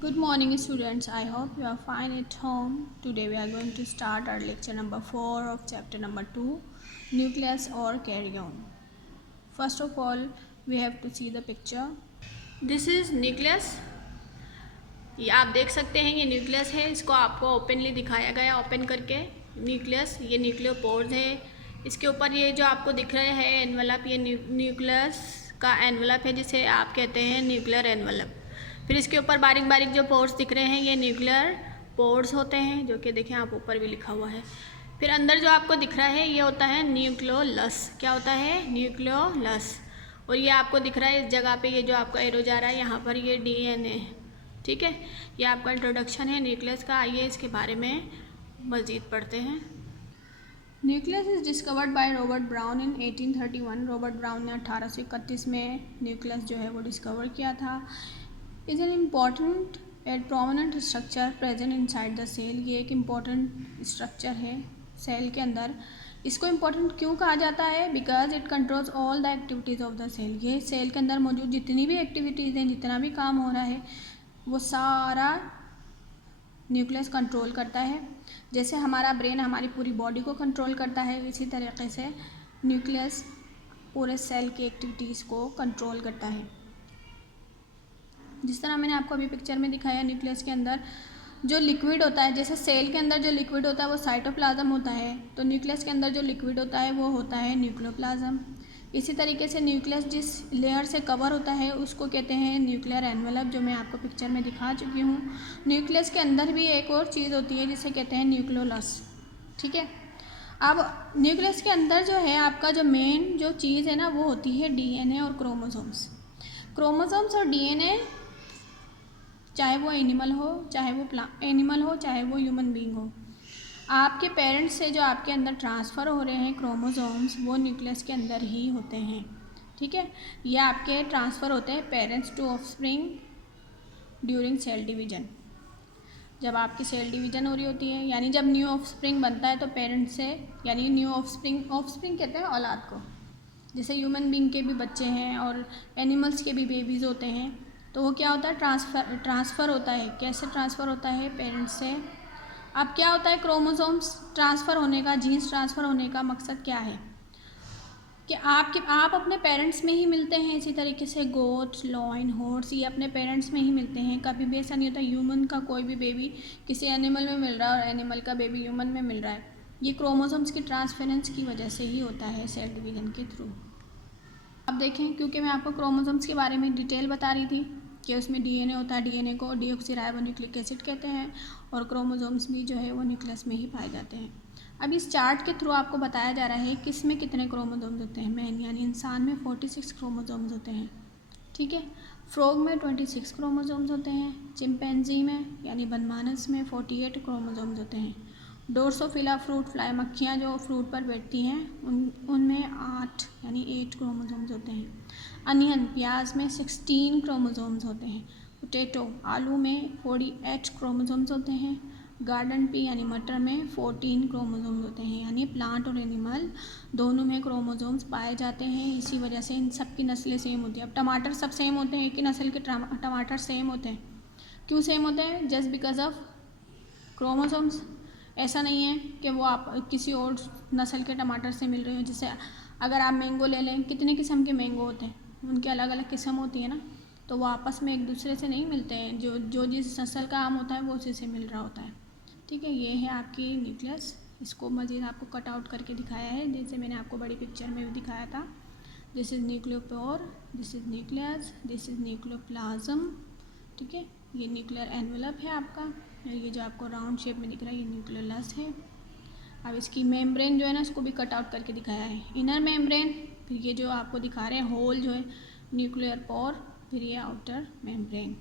Good morning students, I hope you are fine at home. Today we are going to start our lecture number 4 of chapter number 2, nucleus or karyon. First of all, we have to see the picture. This is nucleus. ये आप देख सकते हैं, ये nucleus है। इसको आपको openly दिखाया गया, ओपन करके न्यूक्लियस, ये न्यूक्लियोपोर्स है। इसके ऊपर ये जो आपको दिख रहा है एनवलप, ये न्यूक्लियस का एनवलप है, जिसे आप कहते हैं न्यूक्लियर एनवलप। फिर इसके ऊपर बारीक बारीक जो पोर्स दिख रहे हैं, ये न्यूक्लियर पोर्स होते हैं, जो कि देखें आप ऊपर भी लिखा हुआ है। फिर अंदर जो आपको दिख रहा है ये होता है न्यूक्लियोलस। क्या होता है? न्यूक्लियोलस। और ये आपको दिख रहा है इस जगह पे, ये जो आपका एरो जा रहा है यहाँ पर, ये DNA। ठीक है, ये आपका इंट्रोडक्शन है न्यूक्लियस का। आइए इसके बारे में मज़ीद पढ़ते हैं। Nucleus is discovered by Robert brown in 1831। Robert brown ने 1831 में न्यूक्लियस जो है वो डिस्कवर किया था। Is an important and prominent structure present inside the cell. ये एक इम्पॉर्टेंट स्ट्रक्चर है सेल के अंदर। इसको इम्पॉर्टेंट क्यों कहा जाता है? Because it controls all the activities of the cell. ये सेल के अंदर मौजूद जितनी भी एक्टिविटीज़ हैं, जितना भी काम हो रहा है, वो सारा न्यूक्लियस कंट्रोल करता है। जैसे हमारा ब्रेन हमारी पूरी बॉडी को कंट्रोल करता है, इसी तरीके से न्यूक्लियस पूरे सेल की एक्टिविटीज़ को कंट्रोल करता है। जिस तरह मैंने आपको अभी पिक्चर में दिखाया, न्यूक्लियस के अंदर जो लिक्विड होता है, जैसे सेल के अंदर जो लिक्विड होता है वो साइटोप्लाज्म होता है, तो न्यूक्लियस के अंदर जो लिक्विड होता है वो होता है न्यूक्लियोप्लाज्म। इसी तरीके से न्यूक्लियस जिस लेयर से कवर होता है उसको कहते हैं न्यूक्लियर एनवलप, जो मैं आपको पिक्चर में दिखा चुकी हूँ। न्यूक्लियस के अंदर भी एक और चीज़ होती है जिसे कहते हैं न्यूक्लियोलस। ठीक है, अब न्यूक्लियस के अंदर जो है आपका जो मेन जो चीज़ है ना, वो होती है DNA और क्रोमोसोम्स। क्रोमोसोम्स और DNA, चाहे वो एनिमल हो, चाहे वो ह्यूमन बीइंग हो, आपके पेरेंट्स से जो आपके अंदर ट्रांसफ़र हो रहे हैं क्रोमोसोम्स, वो न्यूक्लियस के अंदर ही होते हैं। ठीक है, ये आपके ट्रांसफ़र होते हैं parents to offspring during cell division. जब आपकी सेल डिवीजन हो रही होती है, यानी जब न्यू ऑफस्प्रिंग बनता है, तो पेरेंट्स से, यानी न्यू ऑफस्प्रिंग कहते हैं औलाद को। जैसे ह्यूमन बीइंग के भी बच्चे हैं और एनिमल्स के भी बेबीज़ होते हैं, तो वो क्या होता है? ट्रांसफ़र होता है। कैसे ट्रांसफ़र होता है? पेरेंट्स से। अब क्या होता है क्रोमोसोम्स ट्रांसफ़र होने का, जीन्स ट्रांसफ़र होने का मकसद क्या है? कि आप अपने पेरेंट्स में ही मिलते हैं। इसी तरीके से गोट्स, लॉइन, हॉर्स, ये अपने पेरेंट्स में ही मिलते हैं। कभी भी ऐसा नहीं होता ह्यूमन का कोई भी बेबी किसी एनिमल में मिल रहा है और एनिमल का बेबी ह्यूमन में मिल रहा है। ये क्रोमोसोम्स की ट्रांसफरेंस की वजह से ही होता है, सेल डिवीजन के थ्रू। अब देखें, क्योंकि मैं आपको क्रोमोसोम्स के बारे में डिटेल बता रही थी कि उसमें DNA होता है, DNA को डीऑक्सीराइबोन्यूक्लिक एसिड कहते हैं, और क्रोमोसोम्स भी जो है वो न्यूक्लियस में ही पाए जाते हैं। अब इस चार्ट के थ्रू आपको बताया जा रहा है किस में कितने क्रोमोसोम्स होते हैं। मैन यानी इंसान में 46 क्रोमोसोम्स होते हैं। ठीक है, फ्रॉग में 26 क्रोमोसोम्स होते हैं। चिंपैंजी में यानी बनमानस में 48 क्रोमोसोम्स होते हैं। ड्रोसोफिला फ्रूट फ्लाई, मक्खियाँ जो फ्रूट पर बैठती हैं, उनमें 8 यानी 8 क्रोमोसोम्स होते हैं। अनियन, प्याज में 16 क्रोमोसोम्स होते हैं। पोटैटो, आलू में 48 क्रोमोसोम्स होते हैं। गार्डन पी यानी मटर में 14 क्रोमोसोम्स होते हैं। यानी प्लांट और एनिमल दोनों में क्रोमोसोम्स पाए जाते हैं। इसी वजह से इन सब की नस्लें सेम होती हैं। अब टमाटर सब सेम होते हैं, एक ही नस्ल के टमाटर सेम होते हैं। क्यों सेम होते हैं? Just because of chromosomes. ऐसा नहीं है कि वो आप किसी और नस्ल के टमाटर से मिल रहे हो। जैसे अगर आप मैंगो ले लें, कितने किस्म के मैंगो होते हैं, उनकी अलग अलग किस्म होती है ना, तो वो आपस में एक दूसरे से नहीं मिलते हैं। जो जिस नस्ल का आम होता है वो उसी से मिल रहा होता है। ठीक है, ये है आपकी न्यूक्लियस। इसको मज़ीद आपको कट आउट करके दिखाया है, जैसे मैंने आपको बड़ी पिक्चर में भी दिखाया था। This is nucleopore, this is nucleus, this is nucleoplasm. ठीक है, ये न्यूक्लियर एनवलप है आपका। ये जो आपको राउंड शेप में दिख रहा है, ये न्यूक्लियोलस है। अब इसकी मेम्ब्रेन जो है ना, इसको भी कट आउट करके दिखाया है। इनर मेम्ब्रेन, फिर ये जो आपको दिखा रहे हैं होल जो है न्यूक्लियर पोर, फिर ये आउटर मेम्ब्रेन।